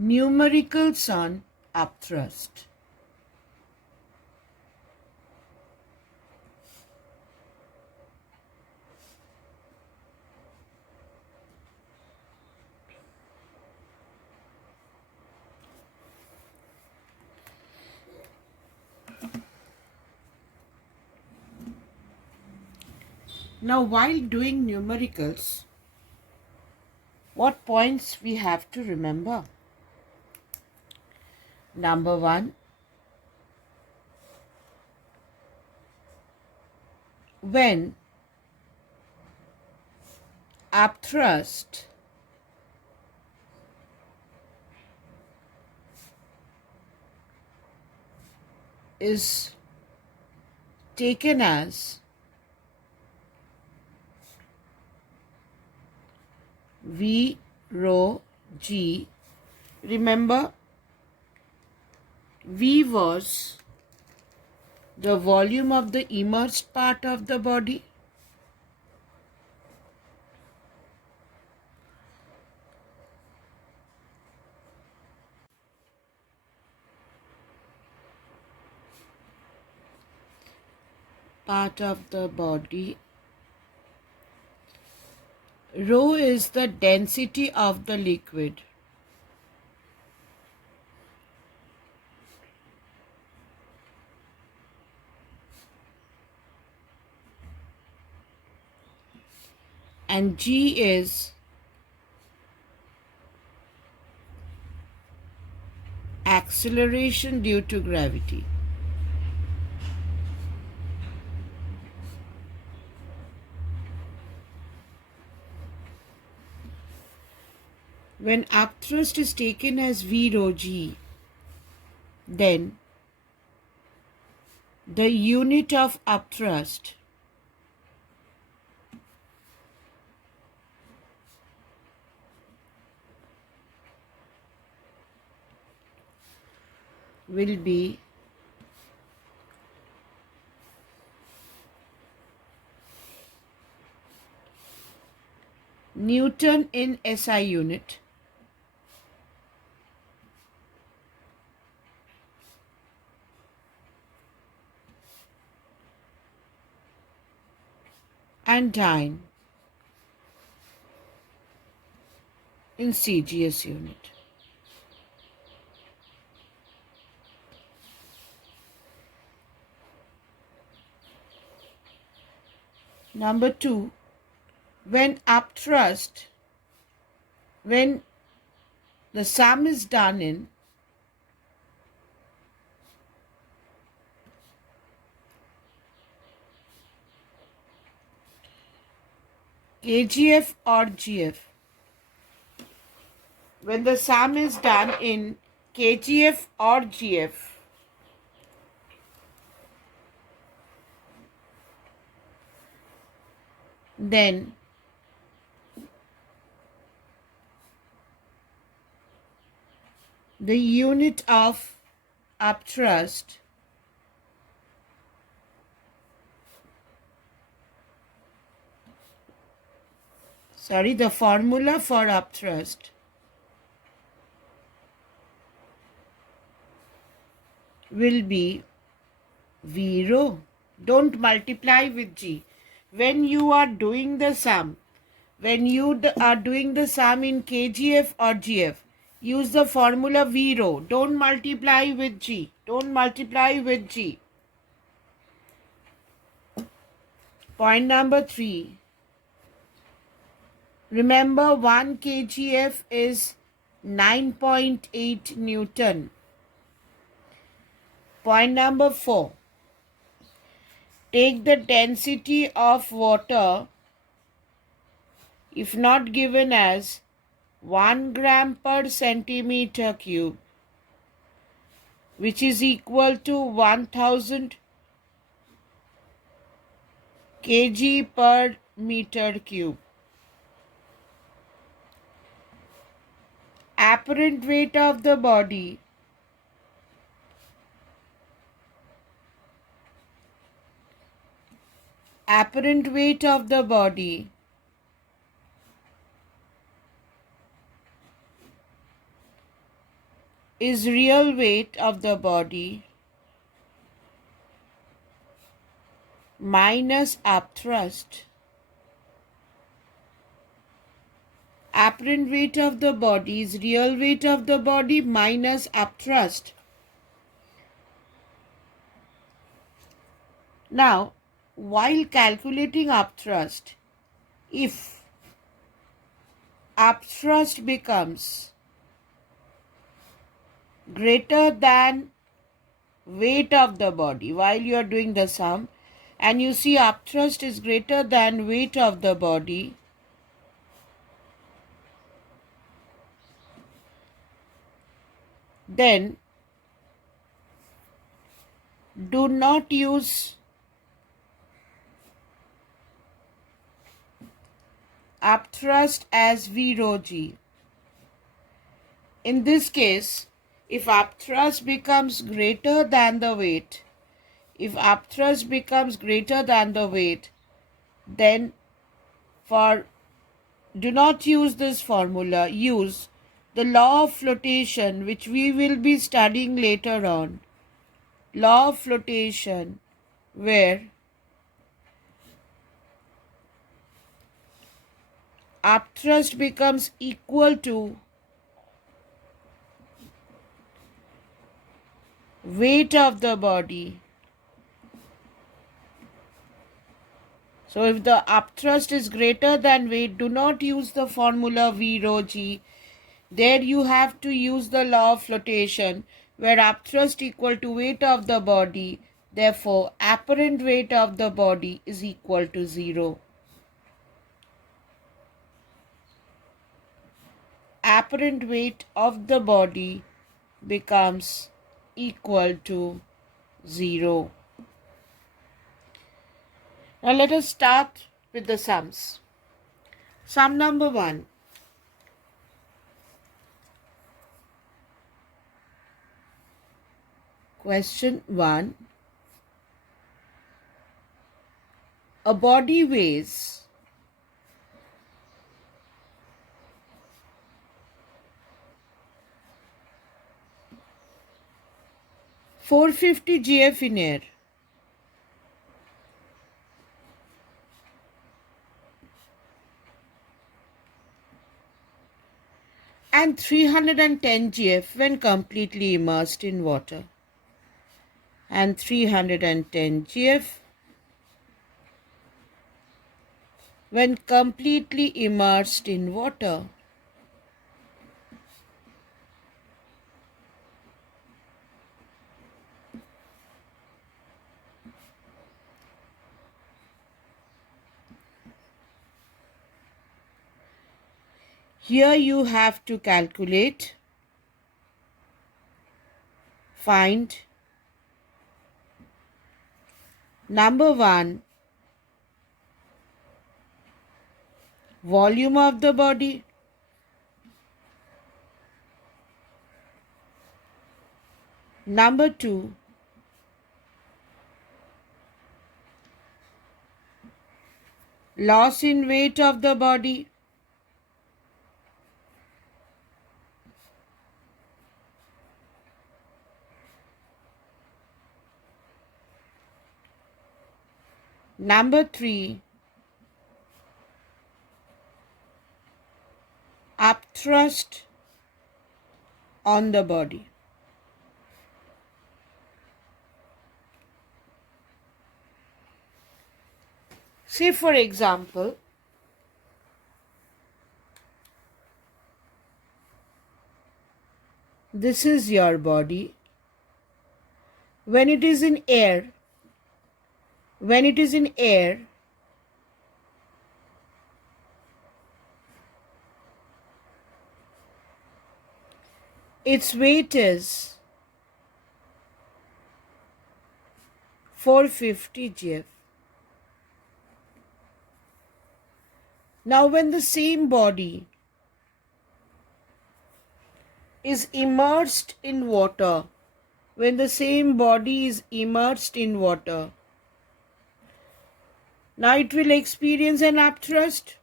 Numericals on Upthrust. Now, while doing numericals, what points we have to remember? Number one, when upthrust is taken as V rho G, remember V was the volume of the immersed part of the body. Part of the body. Rho is the density of the liquid. And G is acceleration due to gravity. When upthrust is taken as V rho G, then the unit of upthrust will be Newton in SI unit. And dyne in CGS unit. Number two, when upthrust, when the sum is done in KGF or GF, when the sum is done in KGF or GF, then the unit of upthrust the formula for upthrust will be V rho. Don't multiply with G. When you are doing the sum, when you are doing the sum in KGF or GF, use the formula V rho. Don't multiply with G. Don't multiply with G. Point number three. Remember 1 kgf is 9.8 Newton. Point number 4. Take the density of water, if not given as 1 gram per centimeter cube, which is equal to 1000 kg per meter cube. Apparent weight of the body is real weight of the body minus upthrust. Apparent weight of the body is real weight of the body minus upthrust. Now, while calculating upthrust, if upthrust becomes greater than weight of the body, while you are doing the sum, and you see upthrust is greater than weight of the body, then do not use upthrust as V rho G. In this case, if upthrust becomes greater than the weight, then do not use this formula, use the law of flotation, which we will be studying later on. Law of flotation, where upthrust becomes equal to weight of the body. So if the upthrust is greater than weight, do not use the formula V rho G. There you have to use the law of flotation, where upthrust equal to weight of the body. Therefore, apparent weight of the body is equal to 0. Apparent weight of the body becomes equal to 0. Now let us start with the sums. Sum number 1. Question 1. A body weighs 450 gf in air and 310 gf when completely immersed in water, and 310 gf when completely immersed in water. Here you have to calculate, find number 1, volume of the body, number 2, loss in weight of the body, number 3, upthrust on the body. Say for example, this is your body. When it is in air, its weight is 450 gf. Now when the same body is immersed in water, now it will experience an upthrust.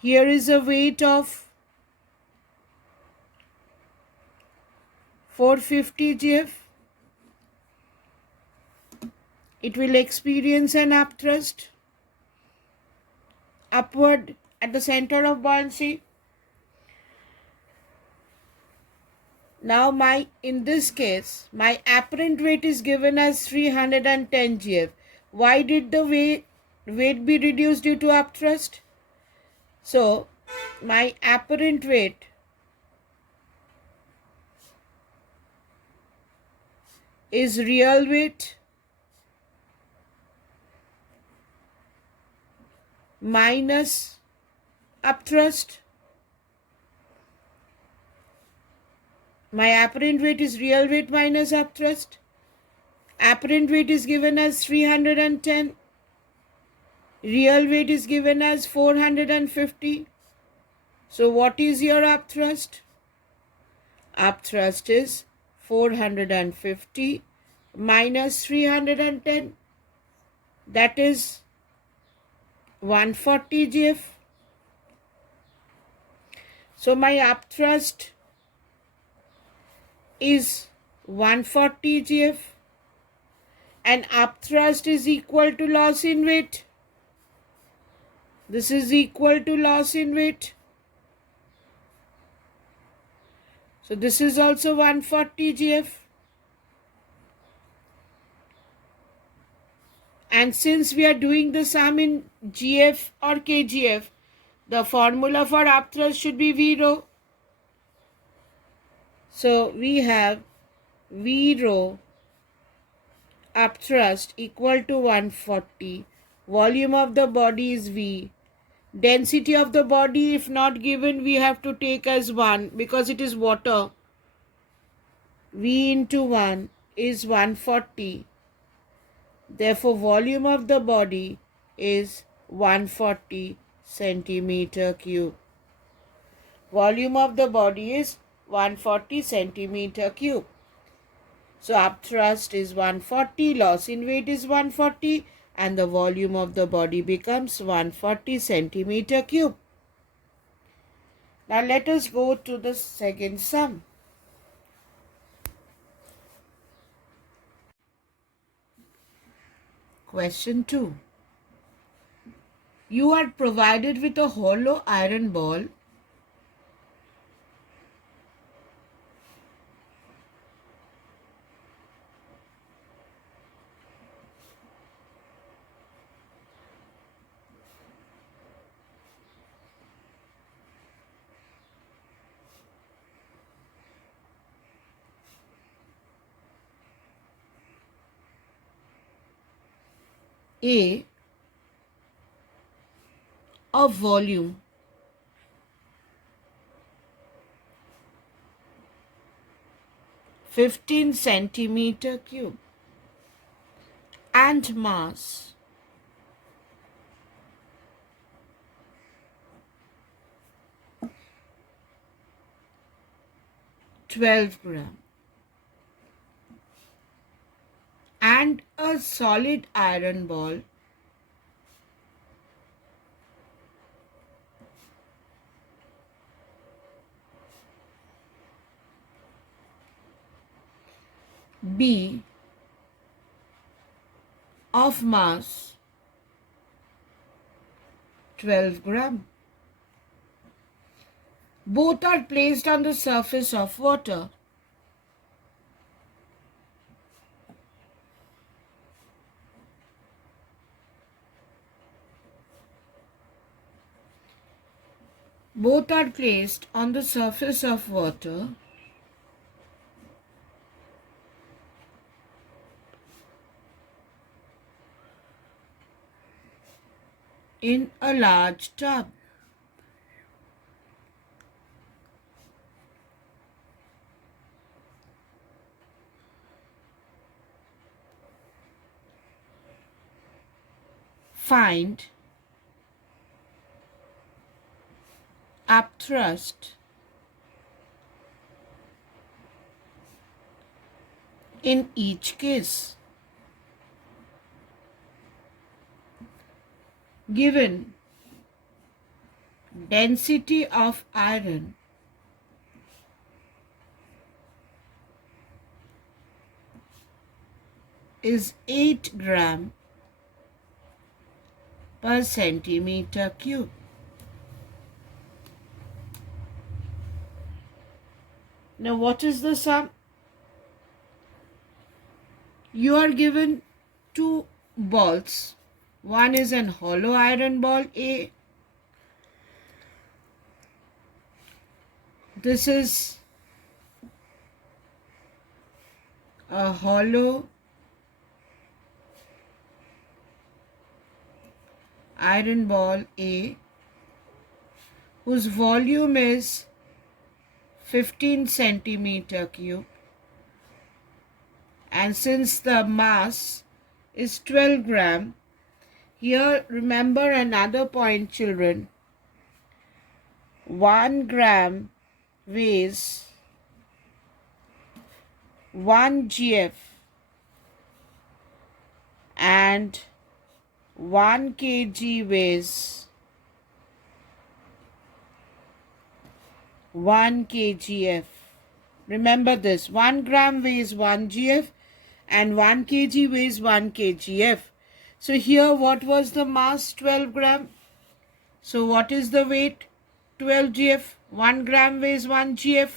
Here is a weight of 450 GF. It will experience an upthrust upward at the center of buoyancy. Now in this case, my apparent weight is given as 310 GF. Why did the weight be reduced due to upthrust? So, my apparent weight is real weight minus upthrust. My apparent weight is real weight minus upthrust. Apparent weight is given as 310. Real weight is given as 450. So what is your upthrust? Upthrust is 450 minus 310. That is 140 GF. So my upthrust is 140 GF, and upthrust is equal to loss in weight. This is equal to loss in weight. So this is also 140 GF. And since we are doing the sum in GF or KGF, the formula for upthrust should be V rho. So we have V rho upthrust equal to 140. Volume of the body is V. Density of the body, if not given, we have to take as 1 because it is water. V into 1 is 140. Therefore, volume of the body is 140 centimeter cube. Volume of the body is 140 centimeter cube. So, upthrust is 140, loss in weight is 140, and the volume of the body becomes 140 centimeter cube. Now, let us go to the second sum. Question 2. You are provided with a hollow iron ball A of volume 15 centimeter cube and mass 12 gram, and a solid iron ball B of mass 12 gram. Both are placed on the surface of water. Both are placed on the surface of water in a large tub. Find upthrust in each case. Given density of iron is 8 gram per centimeter cube. Now what is the sum? You are given two balls. One is an hollow iron ball A. This is a hollow iron ball A whose volume is 15 centimeter cube, and since the mass is 12 gram, here remember another point, children. 1 gram weighs 1 GF and 1 kg weighs 1 kgf. Remember this, 1 gram weighs 1 GF and 1 kg weighs 1 kgf. So here what was the mass? 12 gram. So what is the weight? 12 GF. 1 gram weighs 1 GF.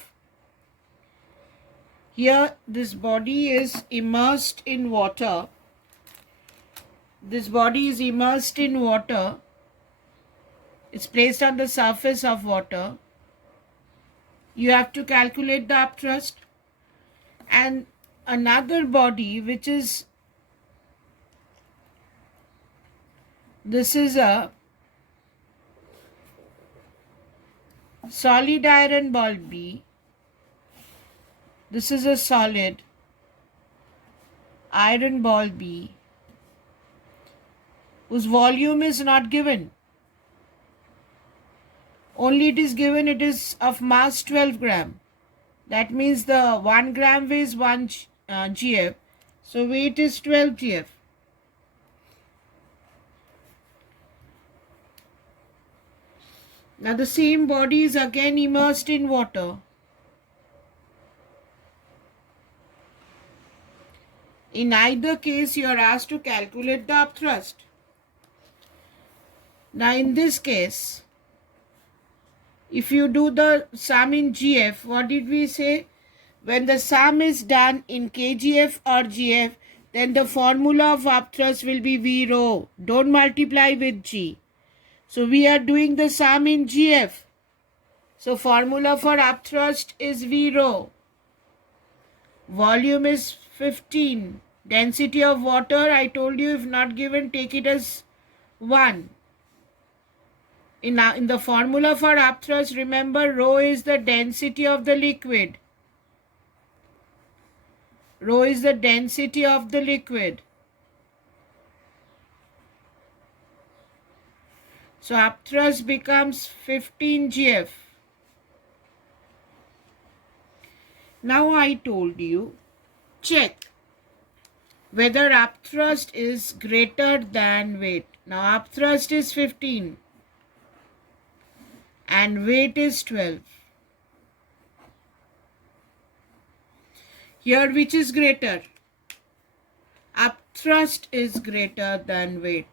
Here this body is immersed in water. This body is immersed in water. It's placed on the surface of water. You have to calculate the upthrust. And another body which is, this is a solid iron ball B. This is a solid iron ball B whose volume is not given. Only it is given it is of mass 12 gram. That means the 1 gram weighs 1 GF. So weight is 12 GF. Now the same body is again immersed in water. In either case, you are asked to calculate the upthrust. Now in this case, if you do the sum in GF, what did we say? When the sum is done in kgf or GF, then the formula of upthrust will be V rho. Don't multiply with G. So we are doing the sum in GF. So formula for upthrust is V rho. Volume is 15. Density of water, I told you, if not given, take it as 1. In the formula for upthrust, remember rho is the density of the liquid. Rho is the density of the liquid. So upthrust becomes 15 GF. Now I told you, check whether upthrust is greater than weight. Now upthrust is 15 and weight is 12. Here which is greater? Upthrust is greater than weight.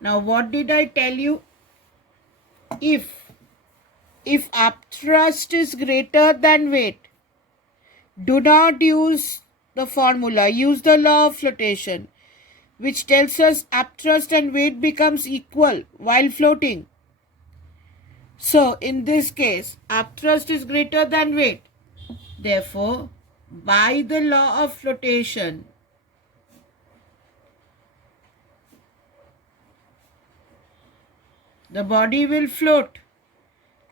Now what did I tell you? If upthrust is greater than weight, do not use the formula, use the law of flotation, which tells us upthrust and weight becomes equal while floating. So in this case, upthrust is greater than weight. Therefore, by the law of flotation, the body will float.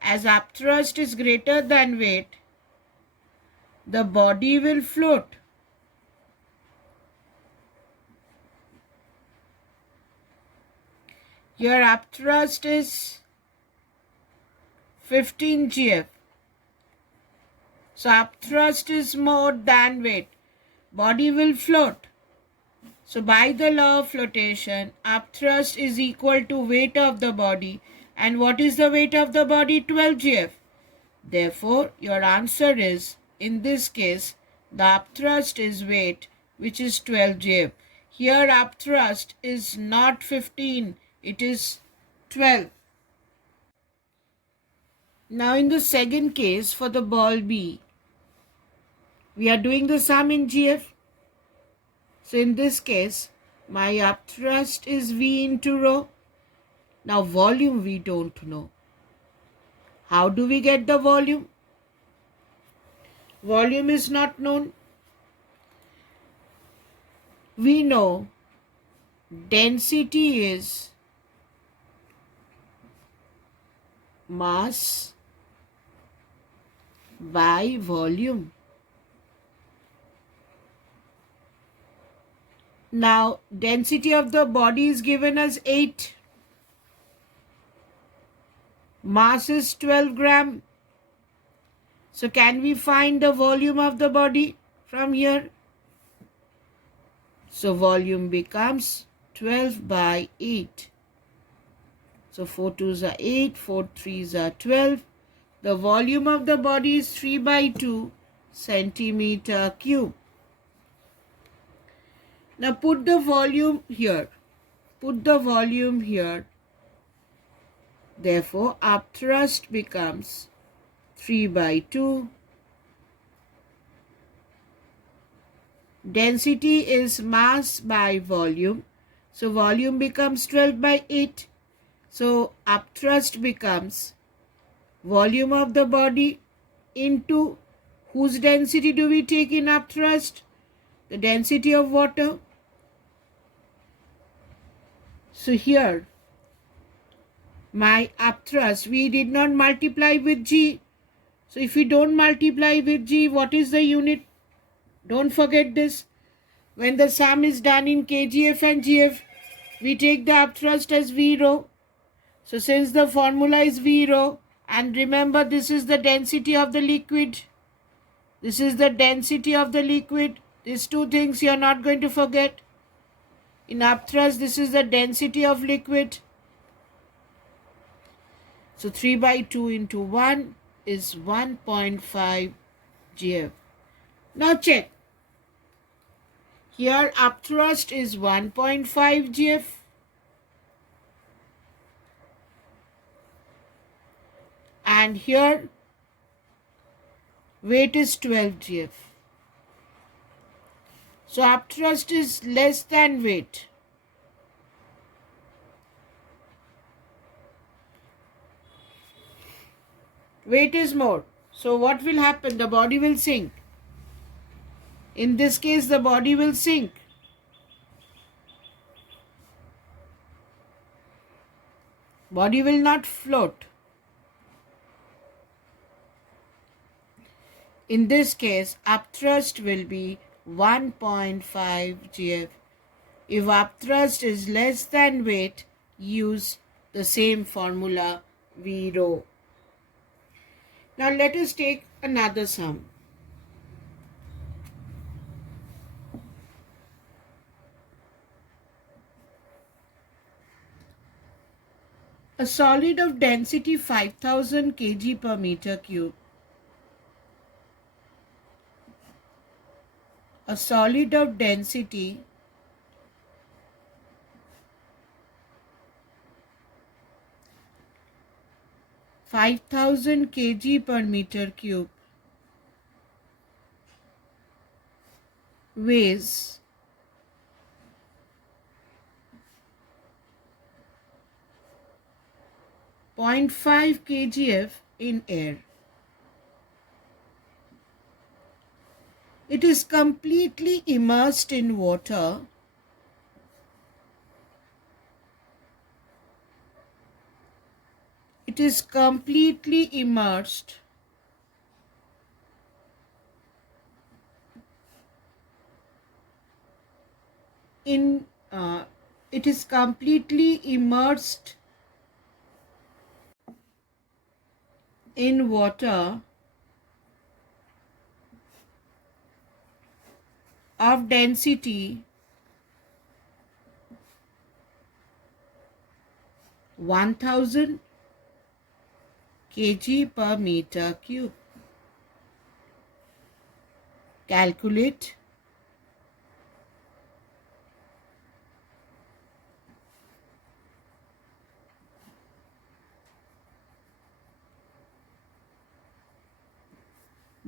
As upthrust is greater than weight, the body will float. Here upthrust is 15 GF. So upthrust is more than weight. Body will float. So by the law of flotation, upthrust is equal to weight of the body. And what is the weight of the body? 12 GF. Therefore, your answer is, in this case, the upthrust is weight which is 12 GF. Here upthrust is not 15, it is 12. Now in the second case for the ball B, we are doing the sum in GF. So in this case, my upthrust is V into rho. Now volume we don't know. How do we get the volume? Volume is not known. We know density is mass by volume. Now density of the body is given as 8. Mass is 12 gram. So can we find the volume of the body from here? So volume becomes 12 by 8. So 4 2s are 8, 4 3s are 12. The volume of the body is 3 by 2 centimeter cube. Now put the volume here. Put the volume here. Therefore, upthrust becomes 3 by 2. Density is mass by volume. So volume becomes 12 by 8. So upthrust becomes volume of the body into whose density do we take in upthrust? The density of water. So here, my upthrust, we did not multiply with G. So if we don't multiply with G, what is the unit? Don't forget this. When the sum is done in kgf and gf, we take the upthrust as V rho. So since the formula is V rho, and remember this is the density of the liquid. This is the density of the liquid. These two things you are not going to forget. In upthrust, this is the density of liquid. So 3 by 2 into 1 is 1.5 GF. Now check. Here upthrust is 1.5 GF. And here weight is 12 GF. So upthrust is less than weight. Weight is more. So what will happen? The body will sink. In this case, the body will sink. Body will not float. In this case, upthrust will be 1.5 GF. If upthrust is less than weight, use the same formula V rho. Now let us take another sum. A solid of density 5000 kg per meter cube. A solid of density 5000 kg per meter cube weighs 0.5 kgf in air. It is completely immersed in water. It is completely immersed in it is completely immersed in water of density 1000 kg per meter cube. Calculate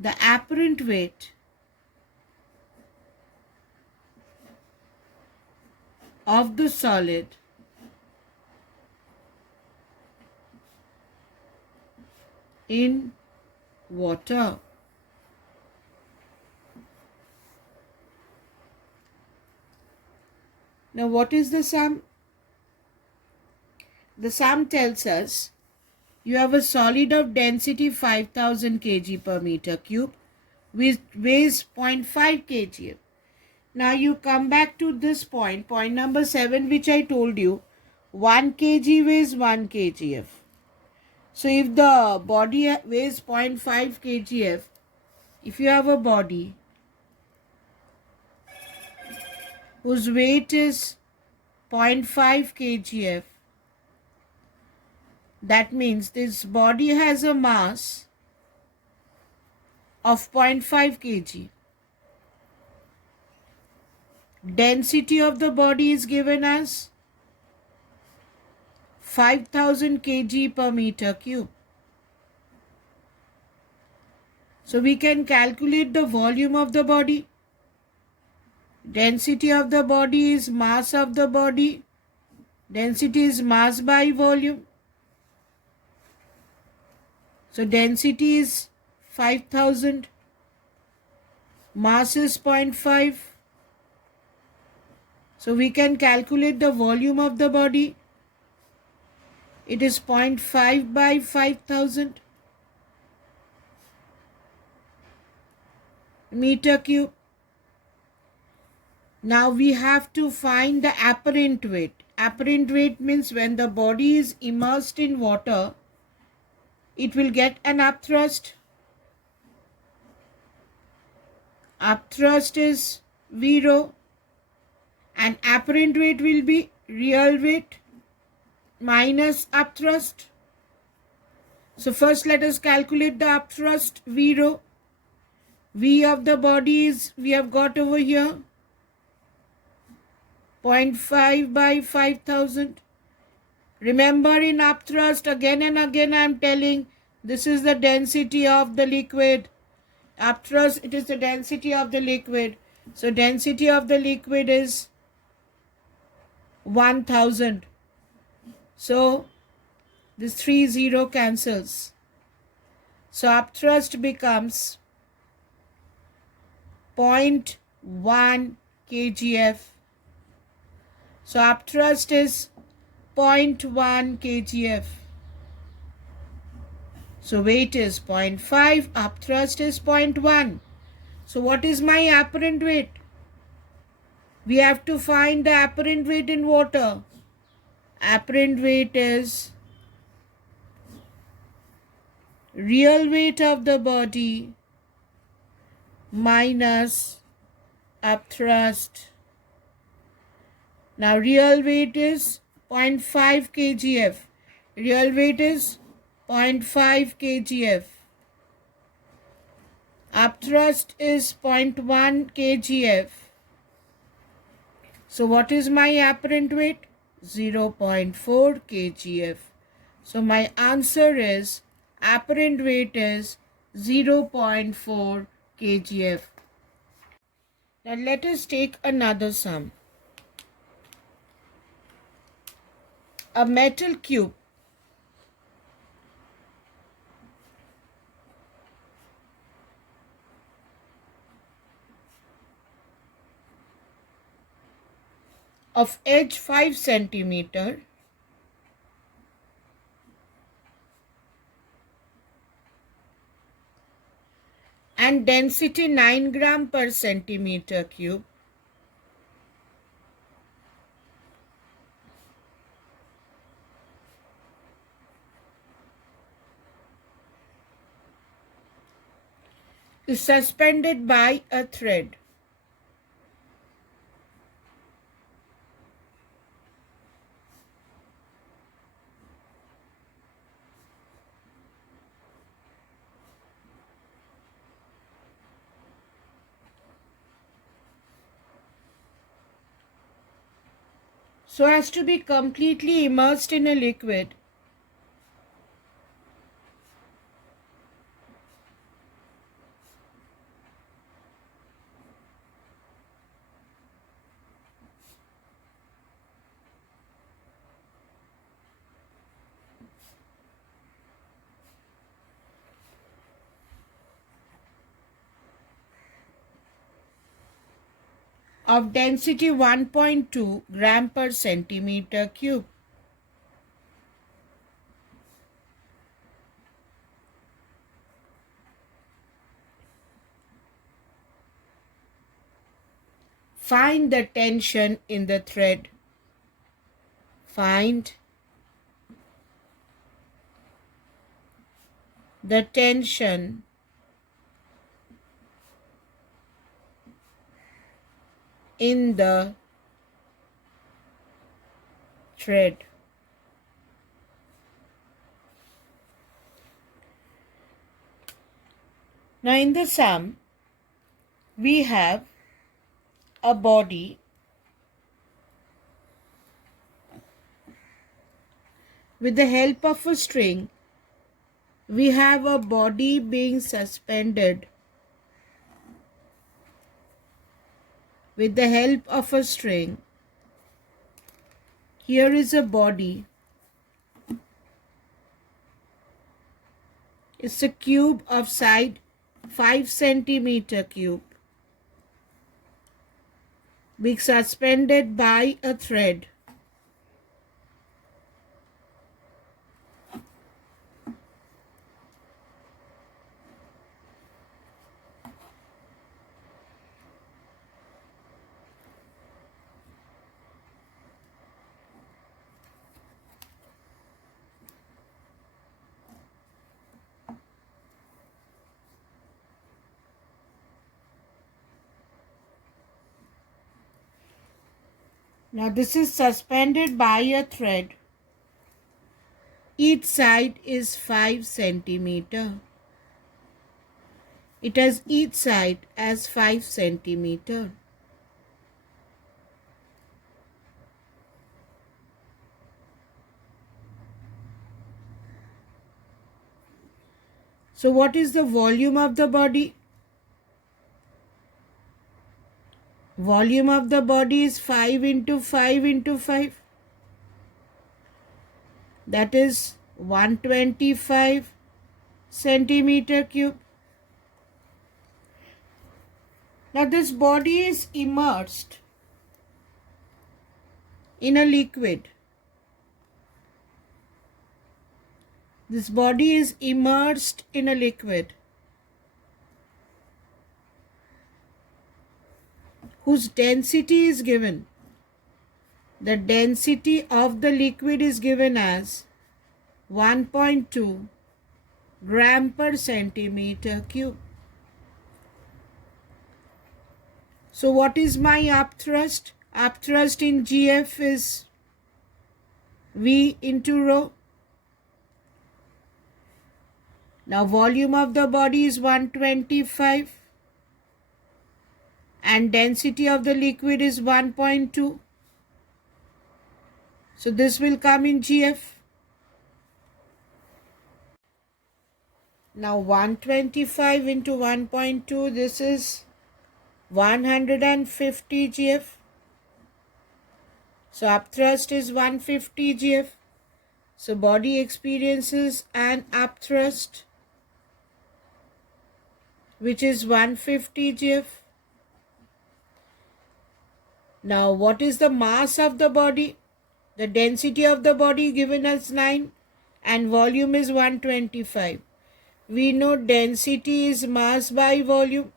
the apparent weight of the solid in water. Now what is the sum? The sum tells us you have a solid of density 5000 kg per meter cube which weighs 0.5 kg. Now you come back to this point number 7, which I told you, 1 kg weighs 1 kgf. So if the body weighs 0.5 kgf, if you have a body whose weight is 0.5 kgf, that means this body has a mass of 0.5 kg. Density of the body is given as 5000 kg per meter cube. So we can calculate the volume of the body. Density of the body is mass of the body. Density is mass by volume. So density is 5000. Mass is 0.5. So we can calculate the volume of the body. It is 0.5 by 5000 meter cube. Now we have to find the apparent weight. Apparent weight means when the body is immersed in water, it will get an upthrust. Upthrust is 0 and apparent weight will be real weight minus upthrust. So first let us calculate the upthrust, V rho. V of the body is, we have got over here, 0.5 by 5000. Remember, in upthrust, again and again I am telling, this is the density of the liquid. Upthrust, it is the density of the liquid. So density of the liquid is 1000. So this 30 cancels. So upthrust becomes 0.1 kgf. So upthrust is 0.1 kgf. So weight is 0.5, upthrust is 0.1. So what is my apparent weight? We have to find the apparent weight in water. Apparent weight is real weight of the body minus upthrust. Now real weight is 0.5 kgf. Real weight is 0.5 kgf. Upthrust is 0.1 kgf. So what is my apparent weight? 0.4 kgf. So my answer is apparent weight is 0.4 kgf. Now let us take another sum. A metal cube of edge 5 centimeter and density 9 gram per centimeter cube is suspended by a thread. So as to be completely immersed in a liquid. of density 1.2 gram per centimeter cube. Find the tension in the thread. Find the tension in the thread. Now in the sum, we have a body with the help of a string. We have a body being suspended with the help of a string. Here is a body. It's a cube of side 5 centimeter cube being suspended by a thread. Now this is suspended by a thread. Each side is 5 centimeter. It has each side as 5 centimeter. So what is the volume of the body? Volume of the body is 5 into 5 into 5. That is 125 centimeter cube. Now this body is immersed in a liquid. This body is immersed in a liquid whose density is given. The density of the liquid is given as 1.2 gram per centimeter cube. So what is my upthrust? Upthrust in GF is V into rho. Now volume of the body is 125 and density of the liquid is 1.2. So this will come in GF. Now 125 into 1.2, this is 150 GF. So upthrust is 150 GF. So body experiences an upthrust which is 150 GF. Now what is the mass of the body? The density of the body given as 9 and volume is 125. We know density is mass by volume.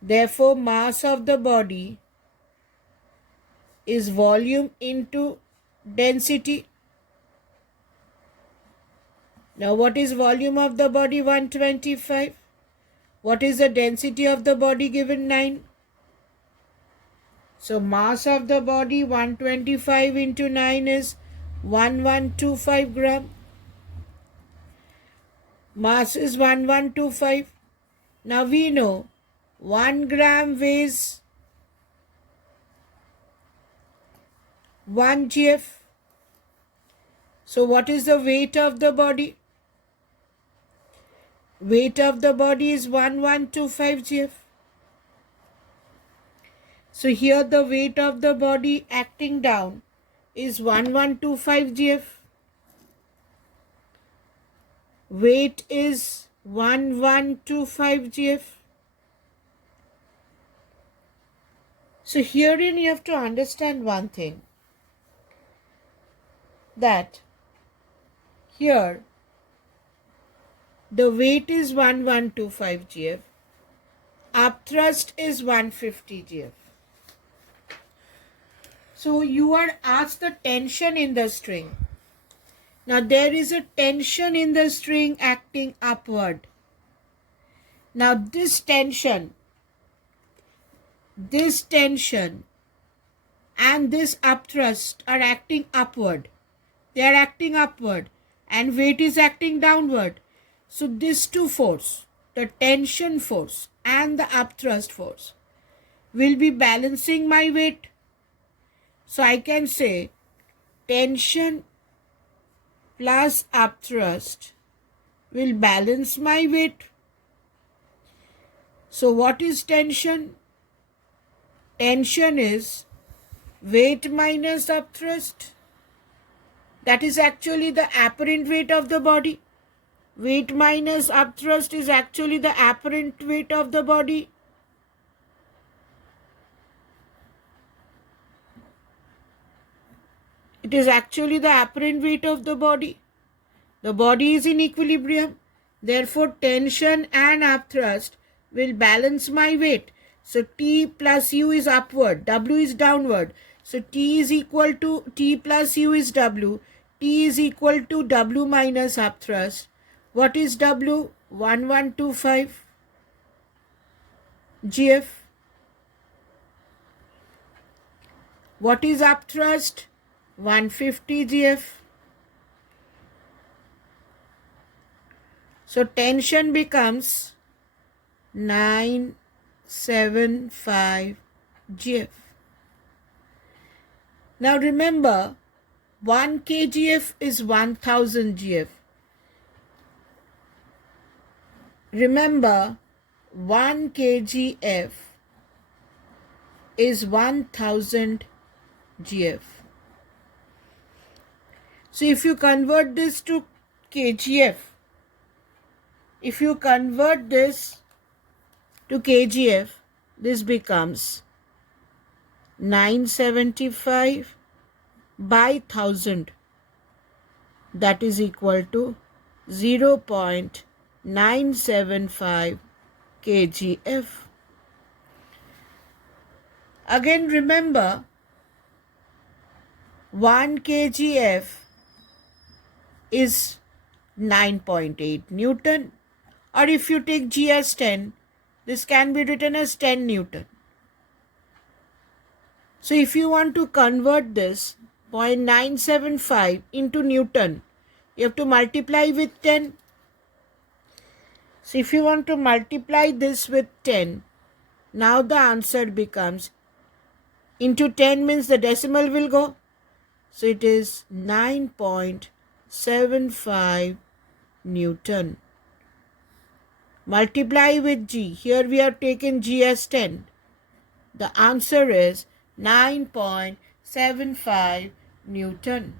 Therefore, mass of the body is volume into density. Now, what is volume of the body? 125. What is the density of the body given? 9. So, mass of the body 125 into 9 is 1125 gram. Mass is 1125. Now, we know 1 gram weighs 1 GF. So what is the weight of the body? Weight of the body is 1125 GF. So here the weight of the body acting down is 1125 GF. weight is 1125 GF. So herein you have to understand one thing, that here the weight is 1125 GF, upthrust is 150 GF. So you are asked the tension in the string. Now there is a tension in the string acting upward. Now this tension and this upthrust are acting upward. They are acting upward and weight is acting downward. So these two force, the tension force and the upthrust force, will be balancing my weight. So I can say tension plus upthrust will balance my weight. So what is tension? Tension is weight minus upthrust. That is actually the apparent weight of the body. Weight minus upthrust is actually the apparent weight of the body. It is actually the apparent weight of the body. The body is in equilibrium. Therefore, tension and upthrust will balance my weight. So T plus U is upward, W is downward. So T is equal to T plus U is W. T is equal to W minus upthrust. What is W? 1125 GF. What is upthrust? 150 GF. So tension becomes 975 GF. Now remember, 1 kgf is 1000 GF. Remember, 1 kgf is 1000 GF. So if you convert this to kgf, this becomes 975 by 1000. That is equal to 0.975 kgf. Again remember, 1 kgf is 9.8 Newton, or if you take G as 10, this can be written as 10 Newton. So if you want to convert this 0.975 into Newton, you have to multiply with 10. So if you want to multiply this with 10, now the answer becomes, into 10 means the decimal will go. So it is 9.75 Newton. Multiply with G. Here we have taken G as 10. The answer is 9.75 Newton.